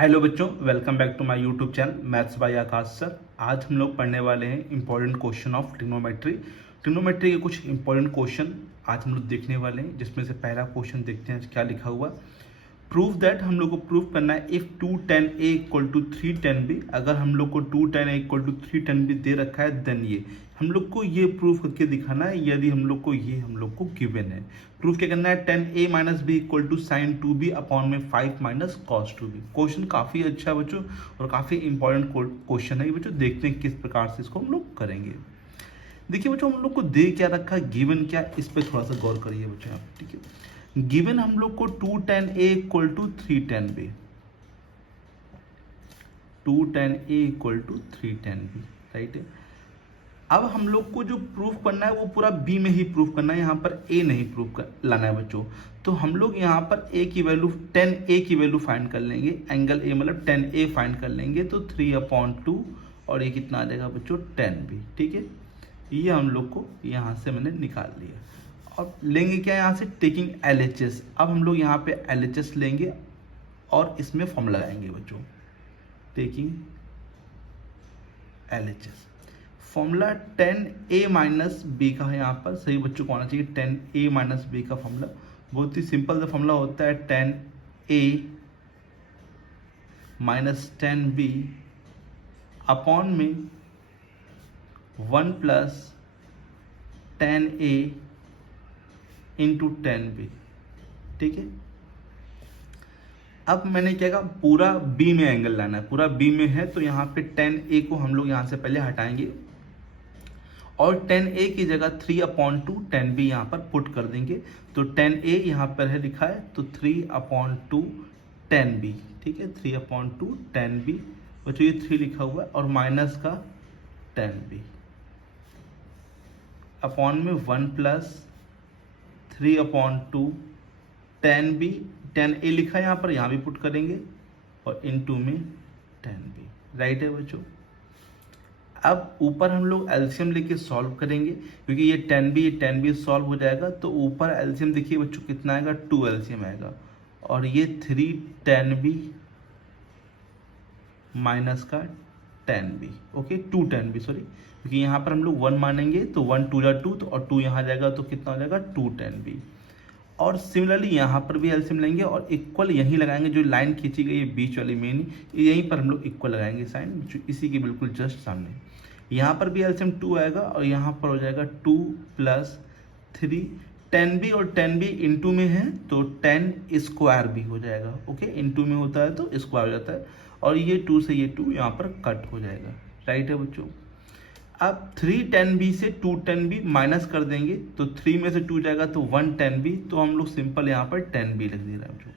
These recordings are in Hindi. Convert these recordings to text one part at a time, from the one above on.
हेलो बच्चों, welcome back to my YouTube channel maths by Aakash sir. आज हम लोग पढ़ने वाले हैं important question of trigonometry. Trigonometry के कुछ इंपॉर्टेंट क्वेश्चन आज हम लोग देखने वाले हैं, जिसमें से पहला क्वेश्चन देखते हैं क्या लिखा हुआ। प्रूफ दैट हम लोग को प्रूफ करना है if 2tan a equal to 3tan b। अगर हम लोग को 2tan a equal to 3tan b दे रखा है देन ये हम लोग को ये प्रूफ करके दिखाना है। यदि हम लोग को ये हम लोग को गिवन है, प्रूफ क्या करना है, tan a minus B equal to sine 2b upon में 5 माइनस कॉस 2b। क्वेश्चन काफ़ी अच्छा है बच्चों और काफ़ी इंपॉर्टेंट क्वेश्चन है ये बच्चों। देखते हैं किस प्रकार से इसको हम लोग करेंगे। देखिए बच्चों, हम लोग को दे क्या रखा है, गिवन क्या, इस पर थोड़ा सा गौर करिए बच्चों आप। ठीक है, गिवन हम लोग को 2tan a equal to 3tan b, 2tan a equal to 3tan b, right है। अब हम लोग को जो प्रूफ करना है वो पूरा b में ही प्रूफ करना है, यहाँ पर a नहीं प्रूफ कर लाना है बच्चों। तो हम लोग यहाँ पर a की वैल्यू tan a की वैल्यू फाइंड कर लेंगे, एंगल a मतलब tan a फाइंड कर लेंगे, तो 3/2 और ये कितना आ जाएगा बच्चों, tan b। ठीक है, ये हम लोग को यहाँ से मैंने निकाल लिया। और लेंगे क्या यहाँ से, टेकिंग LHS। अब हम लोग यहाँ पे LHS लेंगे और इसमें फॉर्म लगाएंगे बच्चों, taking LHS। Formula tan a minus B का है यहाँ पर, सही बच्चों को आना चाहिए। tan a माइनस बी का फॉर्मूला बहुत ही सिंपल सा फॉर्मूला होता है, tan a minus tan b upon में 1 plus tan a into tan b। ठीक है, अब मैंने क्या कहा, पूरा b में एंगल लाना है, पूरा b में है तो यहाँ पे tan a को हम लोग यहाँ से पहले हटाएंगे और tan a की जगह 3/2 tan b यहाँ पर पुट कर देंगे। तो tan a यहाँ पर है लिखा है, तो 3/2 tan b। ठीक है, 3/2 tan b बच्चों, ये 3 लिखा हुआ है और माइनस का tan b अपॉन में 1 plus 3/2 tan b, tan a लिखा है यहाँ पर, यहाँ भी पुट करेंगे और इनटू में tan b, राइट है बच्चों। अब ऊपर हम लोग एलसीएम लेके सॉल्व करेंगे, क्योंकि ये tan b सॉल्व हो जाएगा तो ऊपर एलसीएम देखिए बच्चों कितना आएगा, 2 एलसीएम आएगा और ये 3 tan b माइनस का tan b, okay 2 tan b sorry, क्योंकि यहाँ पर हम लोग 1 मानेंगे तो 1 2 जा 2, तो और 2 यहाँ जाएगा तो कितना हो जाएगा, 2 tan b। और सिमिलरली यहाँ पर भी एलसीएम लेंगे और इक्वल यहीं लगाएंगे, जो लाइन खींची गई है बीच वाली मेन, यहीं पर हम लोग इक्वल लगाएंगे साइन, इसी के बिल्कुल जस्ट सामने। यहाँ पर भी एलसीएम 2 आएगा और यहाँ पर हो जाएगा 2 प्लस 3 tan b, और tan b इंटू में है तो tan स्क्वायर भी हो जाएगा। ओके, इंटू में होता है तो स्क्वायर हो जाता है और ये 2 से ये 2 यहाँ पर कट हो जाएगा, राइट है बच्चों। अब 3 tan b से 2 tan b माइनस कर देंगे तो 3 में से 2 जाएगा तो 1 tan b, तो हम लोग सिंपल यहाँ पर tan b लिख दे रहे हैं बच्चों,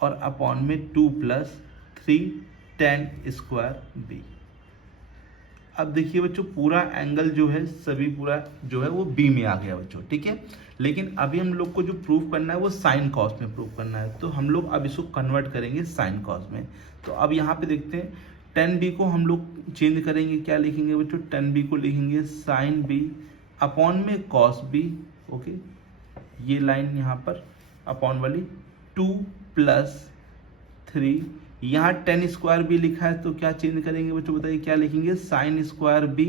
और अपॉन में 2 प्लस 3 tan स्क्वायर b। अब देखिए बच्चों, पूरा एंगल जो है सभी पूरा जो है वो b में आ गया बच्चों। ठीक है, लेकिन अभी हम लोग को जो प्रूफ करना है वो साइन कॉस में प्रूफ करना है, तो हम लोग अब इसको कन्वर्ट करेंगे साइन कॉस में। तो अब यहाँ पे देखते हैं, tan b को हम लोग चेंज करेंगे, क्या लिखेंगे बच्चों, tan b को लिखेंगे साइन b अपॉन में कॉस b। ओके, ये लाइन यहाँ पर अपॉन वाली 2 प्लस 3, यहाँ tan स्क्वायर b लिखा है तो क्या चेंज करेंगे बच्चों, बताइए क्या लिखेंगे, साइन स्क्वायर b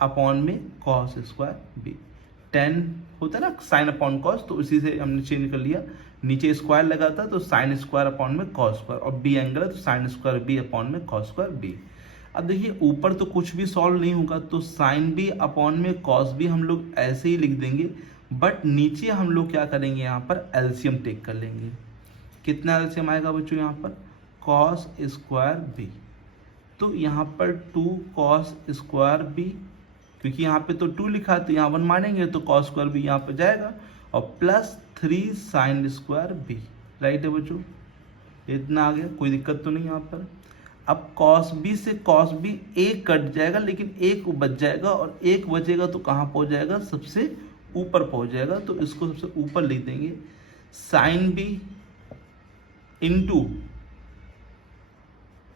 अपॉन में कॉस स्क्वायर b। tan होता है ना साइन अपॉन कॉस, तो उसी से हमने चेंज कर लिया, नीचे स्क्वायर लगा था तो साइन स्क्वायर अपॉन में कॉस स्क्वायर, और b एंगल है तो साइन स्क्वायर b अपॉन में कॉस स्क्वायर b। अब देखिए ऊपर तो कुछ भी सॉल्व नहीं होगा, तो साइन b अपॉन में कॉस b हम लोग ऐसे ही लिख देंगे, बट नीचे हम लोग क्या करेंगे, यहाँ पर एलसीएम टेक कर लेंगे। कितना एलसीएम आएगा बच्चों यहाँ पर, कॉस स्क्वायर b, तो यहाँ पर 2 कॉस स्क्वायर b, क्योंकि यहाँ पे तो 2 लिखा है तो यहाँ 1 मानेंगे तो कॉस स्क्वायर b यहाँ पर जाएगा, और plus 3 sine square b, right है बच्चों। इतना आ गया, कोई दिक्कत तो नहीं यहाँ पर। अब कॉस b से कॉस b एक कट जाएगा, लेकिन एक बच जाएगा, और एक बचेगा तो कहाँ पहुँच जाएगा, सबसे ऊपर पहुँच जाएगा, तो इसको सबसे ऊपर लिख देंगे sine b into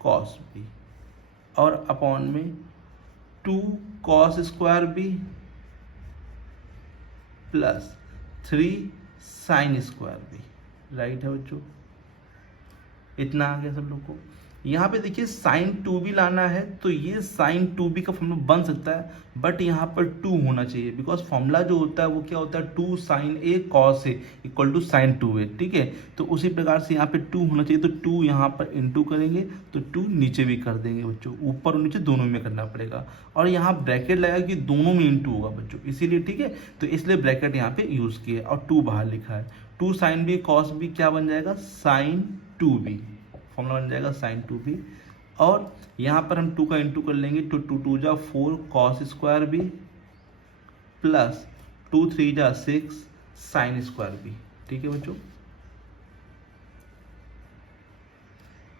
cos b और अपॉन में 2 cos square b plus 3 sine square b, right है बच्चों। इतना आ गया सब लोग को। यहाँ पे देखिए साइन 2b लाना है तो ये साइन 2b का फॉर्मूला बन सकता है, बट यहाँ पर 2 होना चाहिए, बिकॉज फॉर्मूला जो होता है वो क्या होता है 2 sine A cos A equal to sine 2a, ठीक है। तो उसी प्रकार से यहाँ पे 2 होना चाहिए, तो 2 यहाँ पर इंटू करेंगे तो 2 नीचे भी कर देंगे बच्चों, ऊपर और नीचे दोनों में करना पड़ेगा। और यहाँ ब्रैकेट लगा कि दोनों में इंटू होगा बच्चों, इसीलिए, ठीक है। तो इसलिए ब्रैकेट यहाँ पे यूज़ किया और 2 बाहर लिखा है। 2 साइन बी कॉस बी क्या बन जाएगा, साइन 2b, फॉर्मूला बन जाएगा साइन 2b। और यहाँ पर हम 2 का इंटू कर लेंगे तो 2 2 जा 4 कॉस स्क्वायर बी प्लस 2 3 जा 6 साइन स्क्वायर बी, ठीक है बच्चों।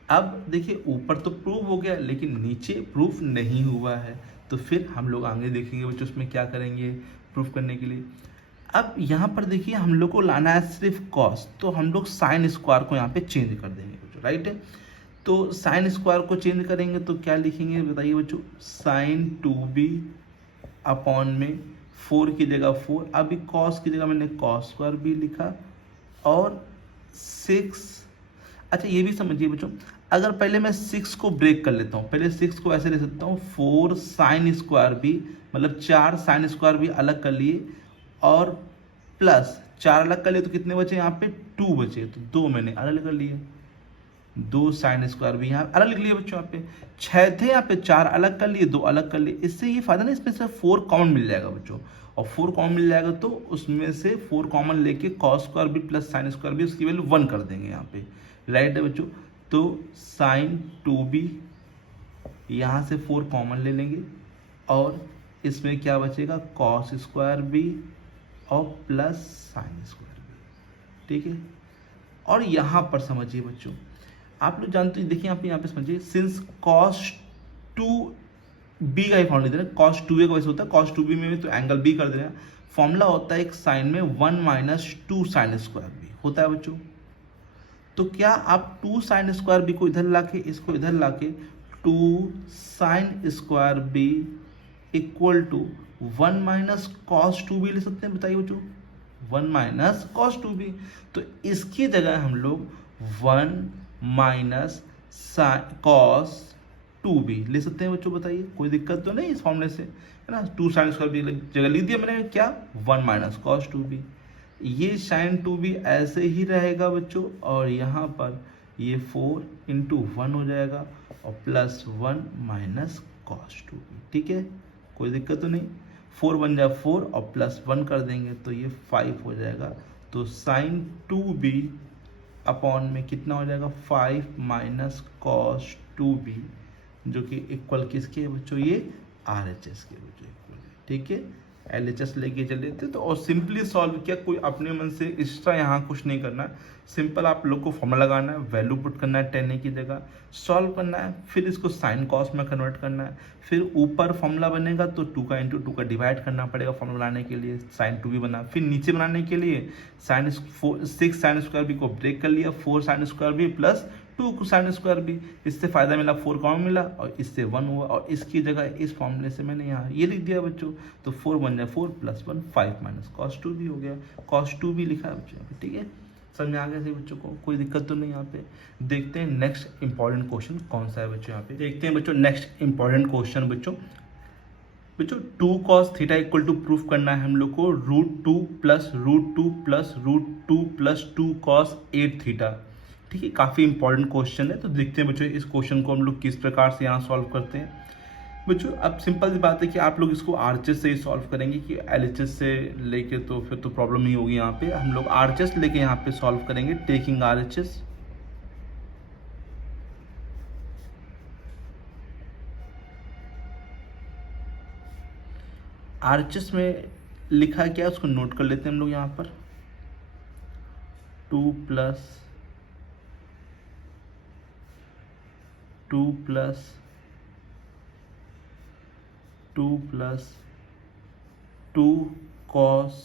अब देखिए ऊपर तो प्रूव हो गया लेकिन नीचे प्रूफ नहीं हुआ है, तो फिर हम लोग आगे देखेंगे बच्चों उसमें क्या करेंगे प्रूफ करने के लिए। अब यहाँ पर देखिए हम लोग को लाना है सिर्फ कॉस, तो हम लोग साइन स्क्वायर को यहाँ पे चेंज कर देंगे बच्चों, राइट है। तो साइन स्क्वायर को चेंज करेंगे तो क्या लिखेंगे बताइए बच्चों, साइन 2b अपॉन में 4 की जगह 4, अभी कॉस की जगह मैंने कॉस स्क्वायर b लिखा, और 6। अच्छा ये भी समझिए बच्चों, अगर पहले मैं 6 को ब्रेक कर लेता हूँ, पहले 6 को ऐसे ले सकता हूँ 4 साइन स्क्वायर बी, मतलब 4 साइन स्क्वायर बी अलग कर लिए, और प्लस 4 अलग कर लिए तो कितने बचे यहाँ पे 2 बचे, तो 2 मैंने अलग कर लिए, 2 साइन स्क्वायर भी यहाँ अलग लिख लिए बच्चों। यहाँ पे 6 थे, यहाँ पे 4 अलग कर लिए, 2 अलग कर लिए। इससे ये फायदा नहीं, इसमें से 4 कॉमन मिल जाएगा बच्चों, और 4 कॉमन मिल जाएगा तो उसमें से 4 कॉमन लेके कॉस स्क्वायर भी प्लस साइन स्क्वायर भी उसकी वैल्यू 1 कर देंगे यहाँ पे, राइट है बच्चों। तो साइन 2b यहाँ से 4 कॉमन ले लेंगे, और इसमें क्या बचेगा कॉस स्क्वायर बी और प्लस साइन स्क्वायर बी, ठीक है। और यहाँ पर समझिए बच्चों, आप लोग जानते हैं, देखिए यहाँ पे समझिए, सिंस कॉस 2b का ही फॉर्मूला दे रहे हैं, कॉस 2a का वैसे होता है, कॉस 2b में भी तो एंगल b कर दे रहे हैं। फॉर्मूला होता है एक साइन में 1 माइनस 2 साइन स्क्वायर बी होता है बच्चों। तो क्या आप 2 साइन स्क्वायर बी को इधर लाके, इसको इधर लाके 2 sine square B equal to 1 minus cos 2b ले सकते हैं, बताइए बच्चों, 1 माइनस कॉस 2b। तो इसकी जगह हम लोग 1 माइनस कॉस 2b ले सकते हैं बच्चों, बताइए कोई दिक्कत तो नहीं इस फॉर्मूले से, है ना। 2 साइन स्क्वायर बी जगह लिख दिया मैंने क्या, 1 माइनस कॉस 2b। ये साइन 2b ऐसे ही रहेगा बच्चों, और यहाँ पर ये 4 इंटू 1 हो जाएगा, और प्लस 1 माइनस कॉस 2b, ठीक है, कोई दिक्कत तो नहीं। 4 बन जाए 4 और प्लस 1 कर देंगे तो ये 5 हो जाएगा। तो साइन 2b अपॉन में कितना हो जाएगा 5 माइनस कॉस 2b, जो कि इक्वल किसके है बच्चों, ये RHS के बच्चों इक्वल है, ठीक है। LHS लेके चले थे तो, और सिंपली सॉल्व किया, कोई अपने मन से एक्स्ट्रा यहाँ कुछ नहीं करना है, सिंपल आप लोग को फॉर्मूला लगाना है, वैल्यू पुट करना है 10a की जगह, सॉल्व करना है, फिर इसको साइन कॉस में कन्वर्ट करना है, फिर ऊपर फॉर्मूला बनेगा तो 2 का इंटू 2 का डिवाइड करना पड़ेगा फॉर्मूला बनाने के लिए, साइन 2b बना। फिर नीचे बनाने के लिए 6 साइन स्क्वायर बी को ब्रेक कर लिया, 4 sine square B plus 2 sine square B, इससे फायदा मिला 4 कॉमन मिला, और इससे 1 हुआ, और इसकी जगह इस फॉर्मूले से मैंने यहाँ ये लिख दिया बच्चों। तो 4 बन जाए 4 प्लस 1 5 माइनस कॉस 2b हो गया, कॉस 2b लिखा है बच्चों, ठीक है। समझ में आ गया सही बच्चों को, कोई दिक्कत तो नहीं यहाँ पे। देखते हैं नेक्स्ट इंपॉर्टेंट क्वेश्चन कौन सा है बच्चों, यहाँ पे देखते हैं बच्चों नेक्स्ट इंपॉर्टेंट क्वेश्चन बच्चों। 2 cos theta equal to proof करना है हम लोग को √2 plus √2 plus √2 plus 2 cos 8 theta, ठीक है। काफ़ी इंपॉर्टेंट क्वेश्चन है, तो देखते हैं बच्चों इस क्वेश्चन को हम लोग किस प्रकार से यहाँ सॉल्व करते हैं बच्चों। अब सिंपल सी बात है कि आप लोग इसको RHS से ही सॉल्व करेंगे, कि LHS से लेके तो फिर तो प्रॉब्लम ही होगी। यहाँ पे हम लोग RHS लेके यहाँ पे सॉल्व करेंगे, टेकिंग RHS। RHS में लिखा क्या है उसको नोट कर लेते हैं हम लोग यहाँ पर, 2 प्लस 2 cos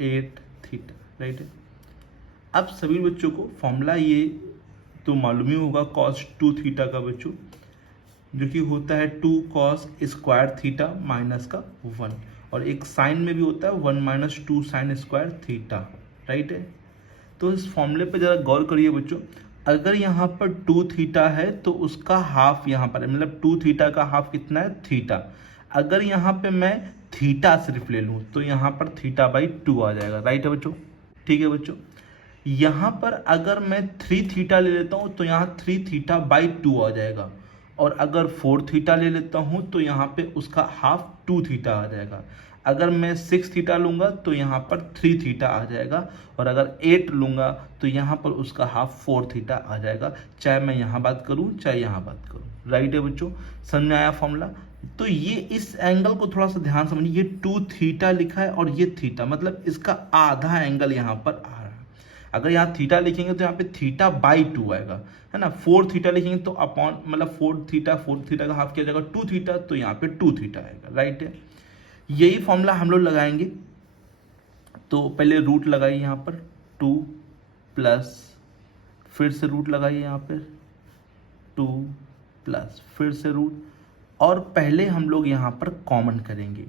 8 थीटा, राइट है। अब सभी बच्चों को फॉर्मूला ये तो मालूम ही होगा cos 2 थीटा का बच्चों, जो कि होता है 2 cos स्क्वायर थीटा माइनस का 1, और एक साइन में भी होता है 1 minus 2 sine square theta, right है। तो इस फॉर्मूले पे ज़रा गौर करिए बच्चों, अगर यहाँ पर 2 थीटा है तो उसका हाफ यहाँ पर है, मतलब 2 थीटा का हाफ कितना है, थीटा। अगर यहाँ पे मैं थीटा सिर्फ ले लूँ तो यहाँ पर थीटा बाई 2 आ जाएगा, राइट है बच्चों। ठीक है बच्चों, यहाँ पर अगर मैं 3 थीटा ले लेता हूँ तो यहाँ 3 थीटा बाई 2 आ जाएगा, और अगर 4 थीटा ले लेता हूँ तो यहाँ पे उसका हाफ 2 थीटा आ जाएगा। अगर मैं 6 थीटा लूँगा तो यहाँ पर 3 थीटा आ जाएगा, और अगर 8 लूँगा तो यहाँ पर उसका हाफ 4 थीटा आ जाएगा, चाहे मैं यहाँ बात करूँ चाहे यहाँ बात करूँ, राइट है बच्चों। समझ में आया फॉर्मूला। तो ये इस एंगल को थोड़ा सा ध्यान समझिए, ये 2 थीटा लिखा है और ये थीटा, मतलब इसका आधा एंगल यहाँ पर आ रहा है। अगर यहाँ थीटा लिखेंगे तो यहाँ पे थीटा बाई 2 आएगा, है ना। 4 थीटा लिखेंगे तो अपॉन, मतलब 4 थीटा का हाफ किया जाएगा 2 थीटा, तो यहाँ पे 2 थीटा आएगा, राइट है। यही फॉर्मूला हम लोग लगाएंगे। तो पहले रूट लगाइए यहाँ पर 2 प्लस, फिर से रूट लगाइए यहाँ पर 2 प्लस, फिर से रूट, और पहले हम लोग यहाँ पर कॉमन करेंगे।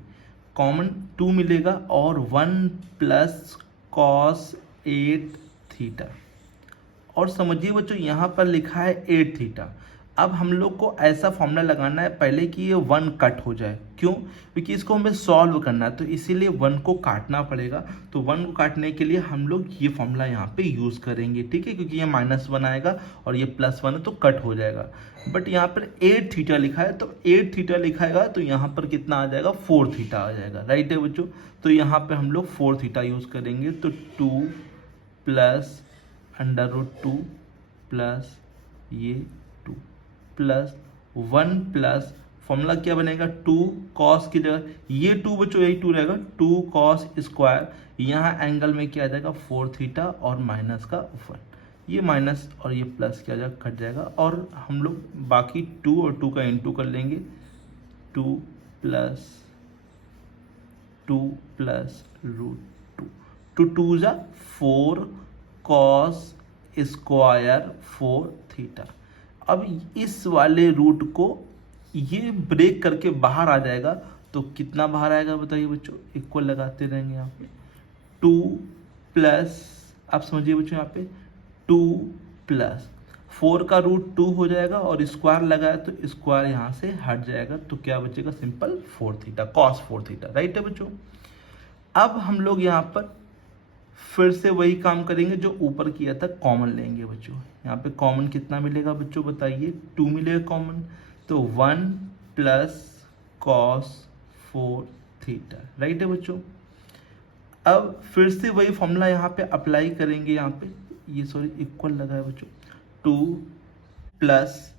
कॉमन 2 मिलेगा और 1 प्लस कॉस 8 थीटा, और समझिए बच्चों यहाँ पर लिखा है 8 थीटा। अब हम लोग को ऐसा फॉर्मूला लगाना है पहले कि ये 1 कट हो जाए। क्यों? क्योंकि इसको हमें सॉल्व करना है, तो इसीलिए 1 को काटना पड़ेगा। तो 1 को काटने के लिए हम लोग ये फॉर्मूला यहाँ पे यूज़ करेंगे, ठीक है, क्योंकि ये -1 आएगा और ये +1 है तो कट हो जाएगा। बट यहाँ पर 8 थीटा लिखा है, तो 8 थीटा लिखाएगा तो यहाँ पर कितना आ जाएगा, 4 थीटा आ जाएगा, राइट है बच्चों। तो यहाँ पर हम लोग 4 थीटा यूज़ करेंगे, तो 2 प्लस √2 प्लस ये 2 प्लस 1 प्लस फॉर्मूला क्या बनेगा, 2 कॉस की जगह ये 2 बच्चों यही 2 रहेगा, 2 कॉस स्क्वायर, यहाँ एंगल में क्या आ जाएगा 4 थीटा और माइनस का 1, ये माइनस और ये प्लस क्या जाएगा, कट जाएगा, और हम लोग बाकी 2 और 2 का इंटू कर लेंगे, 2 प्लस √2, 2 2 जा 4 कॉस स्क्वायर 4 थीटा। अब इस वाले रूट को ये ब्रेक करके बाहर आ जाएगा, तो कितना बाहर आएगा बताइए बच्चों, इक्वल लगाते रहेंगे यहाँ पे 2 प्लस, आप समझिए बच्चों यहाँ पे 2 प्लस 4 का √2 हो जाएगा, और स्क्वायर लगाया तो स्क्वायर यहाँ से हट जाएगा, तो क्या बचेगा, simple 4 theta, cos 4 theta, right है बच्चों। अब हम लोग यहाँ पर फिर से वही काम करेंगे जो ऊपर किया था, कॉमन लेंगे बच्चों। यहाँ पे कॉमन कितना मिलेगा बच्चों बताइए, 2 मिलेगा कॉमन, तो 1 प्लस कॉस 4 थीटा, राइट है बच्चों। अब फिर से वही फॉर्मूला यहाँ पे अप्लाई करेंगे, यहाँ पे ये सॉरी इक्वल लगा है बच्चों, 2 प्लस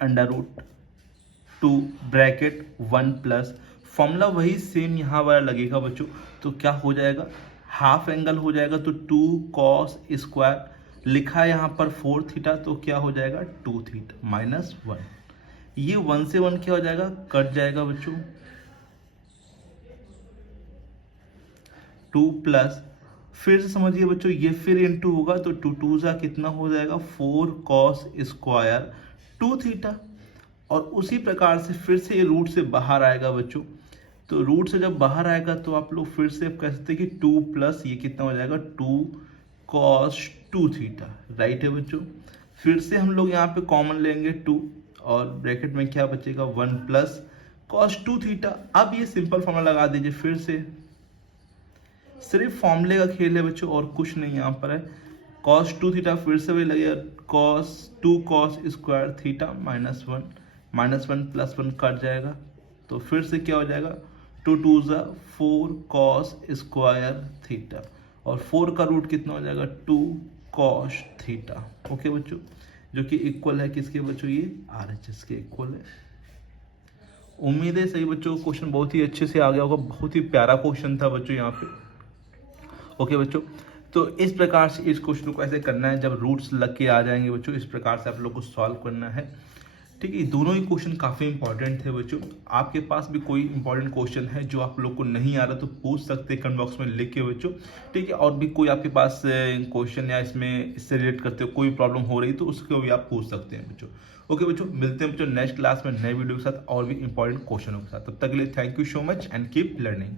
√2 ब्रैकेट 1 प्लस, फॉर्मूला वही सेम यहाँ वाला लगेगा बच्चों। तो क्या हो जाएगा, हाफ एंगल हो जाएगा, तो 2 कॉस स्क्वायर लिखा है यहाँ पर 4 थीटा, तो क्या हो जाएगा 2 थीटा -1, ये 1 से 1 क्या हो जाएगा, कट जाएगा बच्चों, 2 प्लस, फिर से समझिए बच्चों ये फिर इंटू होगा, तो 2 2 जा कितना हो जाएगा 4 कॉस स्क्वायर 2 थीटा, और उसी प्रकार से फिर से ये रूट से बाहर आएगा बच्चों। तो रूट से जब बाहर आएगा तो आप लोग फिर से कह सकते हैं कि 2 प्लस ये कितना हो जाएगा 2 कॉस 2 थीटा, राइट है बच्चों। फिर से हम लोग यहाँ पे कॉमन लेंगे 2, और ब्रैकेट में क्या बचेगा 1 प्लस कॉस 2 थीटा। अब ये सिंपल फॉर्मूला लगा दीजिए, फिर से सिर्फ फॉर्मूले का खेल है बच्चों, और कुछ नहीं यहाँ पर है। कॉस 2 थीटा फिर से वही लगेगा, cos 2 cos square theta -1 plus 1 cut जाएगा, तो फिर से क्या हो जाएगा 2 2 जा 4 कॉस स्क्वायर थीटा, और 4 का रूट कितना हो जाएगा 2 कॉस थीटा, ओके बच्चों, जो कि इक्वल है किसके बच्चों, ये RHS के इक्वल है। उम्मीद है सही बच्चों, क्वेश्चन बहुत ही अच्छे से आ गया होगा, बहुत ही प्यारा क्वेश्चन था बच्चों यहाँ पे, ओके बच्चों। तो इस प्रकार से इस क्वेश्चन को ऐसे करना है, जब रूट्स लग के आ जाएंगे बच्चों इस प्रकार से आप लोग को सॉल्व करना है, ठीक है। दोनों ही क्वेश्चन काफ़ी इंपॉर्टेंट थे बच्चों। आपके पास भी कोई इंपॉर्टेंट क्वेश्चन है जो आप लोग को नहीं आ रहा तो पूछ सकते हैं कमेंट बॉक्स में लिख के बच्चों, ठीक है। और भी कोई आपके पास क्वेश्चन या इसमें इससे रिलेट करते हो कोई प्रॉब्लम हो रही तो उसको भी आप पूछ सकते हैं बच्चों, ओके बच्चों। मिलते हैं बच्चों नेक्स्ट क्लास में नए वीडियो के साथ और भी इंपॉर्टेंट क्वेश्चनों के साथ। तब तक के लिए thank you so much and keep learning.